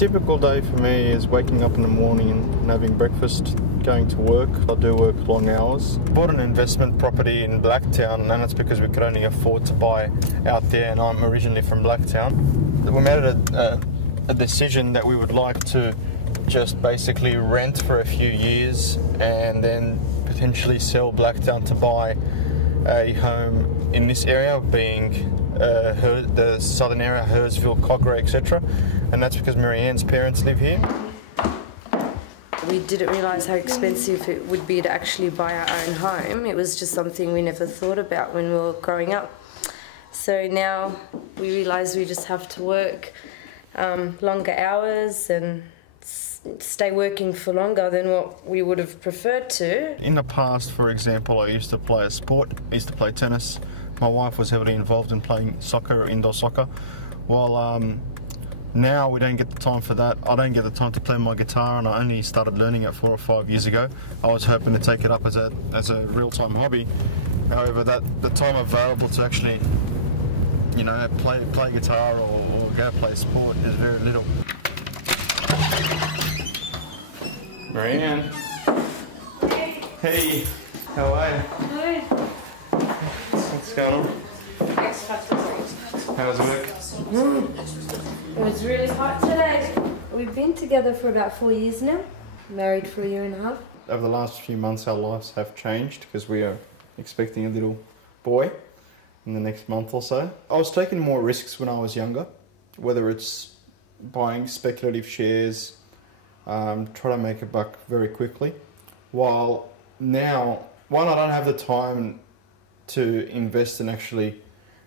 typical day for me is waking up in the morning and having breakfast, going to work. I do work long hours. Bought an investment property in Blacktown, and that's because we could only afford to buy out there, and I'm originally from Blacktown. We made a decision that we would like to just basically rent for a few years and then potentially sell Blacktown to buy a home in this area, being the southern area, Hurstville, Cogra, etc. And that's because Marianne's parents live here. We didn't realise how expensive it would be to actually buy our own home. It was just something we never thought about when we were growing up. So now we realise we just have to work longer hours and stay working for longer than what we would have preferred to. In the past, for example, I used to play a sport. I used to play tennis. My wife was heavily involved in playing soccer, indoor soccer. While now we don't get the time for that. I don't get the time to play my guitar, and I only started learning it 4 or 5 years ago. I was hoping to take it up as a real-time hobby. However, the time available to actually, you know, play guitar or go play sport is very little. Marianne. Hey. Hey, how are you? Good. What's going on? How's work? It was really hot today. We've been together for about 4 years now, married for 1.5 years. Over the last few months our lives have changed because we are expecting a little boy in the next month or so. I was taking more risks when I was younger, whether it's buying speculative shares, try to make a buck very quickly. While now, one, I don't have the time to invest in actually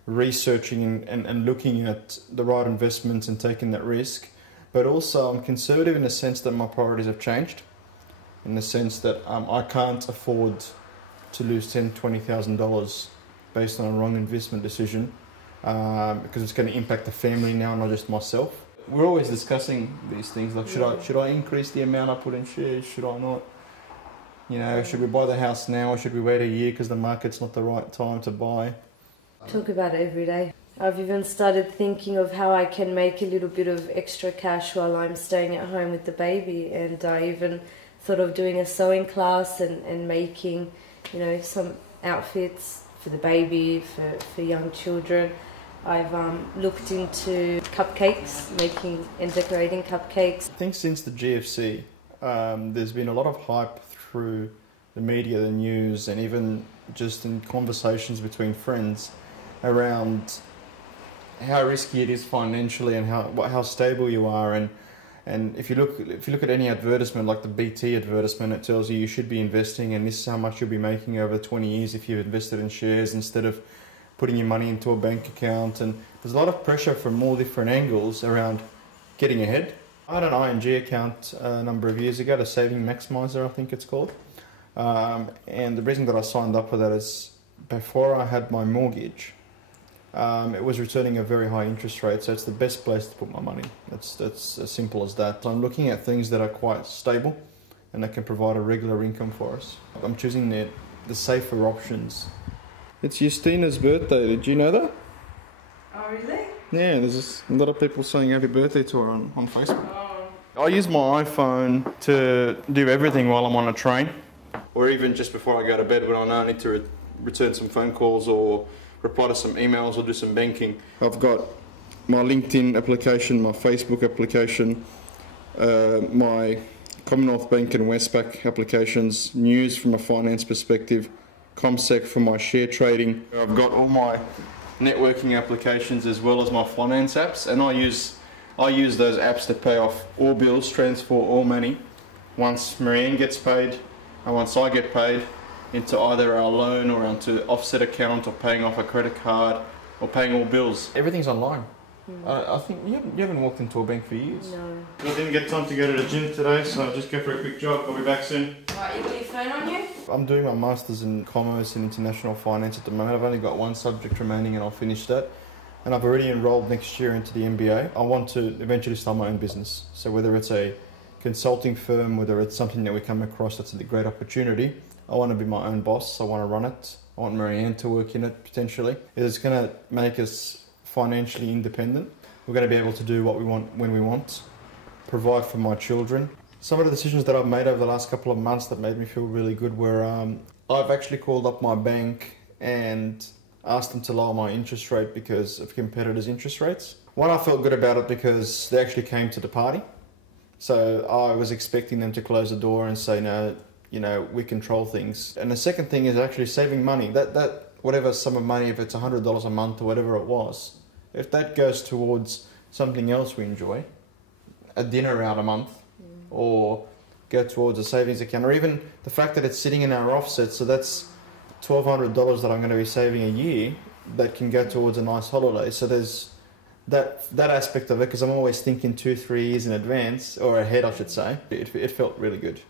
researching and looking at the right investments and taking that risk. But also I'm conservative in the sense that my priorities have changed, in the sense that I can't afford to lose $10,000-$20,000 based on a wrong investment decision, because it's going to impact the family now, not just myself. We're always discussing these things, like should I increase the amount I put in shares, should I not? You know, should we buy the house now or should we wait a year because the market's not the right time to buy? Talk about it every day. I've even started thinking of how I can make a little bit of extra cash while I'm staying at home with the baby, and I even thought of doing a sewing class and making, you know, some outfits for the baby, for young children. I've looked into cupcakes, making and decorating cupcakes. I think since the GFC, there's been a lot of hype through the media, the news, and even just in conversations between friends around how risky it is financially and how stable you are. And if you look at any advertisement, like the BT advertisement, it tells you should be investing and this is how much you'll be making over 20 years if you've invested in shares instead of putting your money into a bank account. And there's a lot of pressure from all different angles around getting ahead. I had an ING account a number of years ago, the Saving Maximizer I think it's called. And the reason that I signed up for that is before I had my mortgage, it was returning a very high interest rate, so it's the best place to put my money. That's as simple as that. So I'm looking at things that are quite stable and that can provide a regular income for us. I'm choosing the safer options. It's Justina's birthday, did you know that? Oh, really? Yeah, there's a lot of people saying happy birthday to her on Facebook. Oh. I use my iPhone to do everything while I'm on a train, or even just before I go to bed when I know I need to return some phone calls or reply to some emails or do some banking. I've got my LinkedIn application, my Facebook application, my Commonwealth Bank and Westpac applications, news from a finance perspective, ComSec for my share trading. I've got all my networking applications as well as my finance apps, and I use those apps to pay off all bills, transfer all money. Once Marianne gets paid and once I get paid, into either our loan or into offset account or paying off a credit card or paying all bills. Everything's online. I think you haven't walked into a bank for years. No. I didn't get time to go to the gym today, so I'll just go for a quick jog. I'll be back soon. Right, you got your phone on you? I'm doing my Masters in Commerce and International Finance at the moment. I've only got one subject remaining and I'll finish that. And I've already enrolled next year into the MBA. I want to eventually start my own business. So whether it's a consulting firm, whether it's something that we come across that's a great opportunity, I want to be my own boss. I want to run it. I want Marianne to work in it potentially. It's going to make us financially independent. We're going to be able to do what we want when we want. provide for my children. Some of the decisions that I've made over the last couple of months that made me feel really good were I've actually called up my bank and asked them to lower my interest rate because of competitors' interest rates. One, I felt good about it because they actually came to the party. So I was expecting them to close the door and say, no, you know, we control things. And the second thing is actually saving money. That whatever sum of money, if it's $100 a month or whatever it was, if that goes towards something else we enjoy, a dinner out a month, or go towards a savings account, or even the fact that it's sitting in our offset, so that's $1,200 that I'm going to be saving a year that can go towards a nice holiday. So there's that aspect of it, because I'm always thinking 2-3 years in advance, or ahead I should say. It felt really good.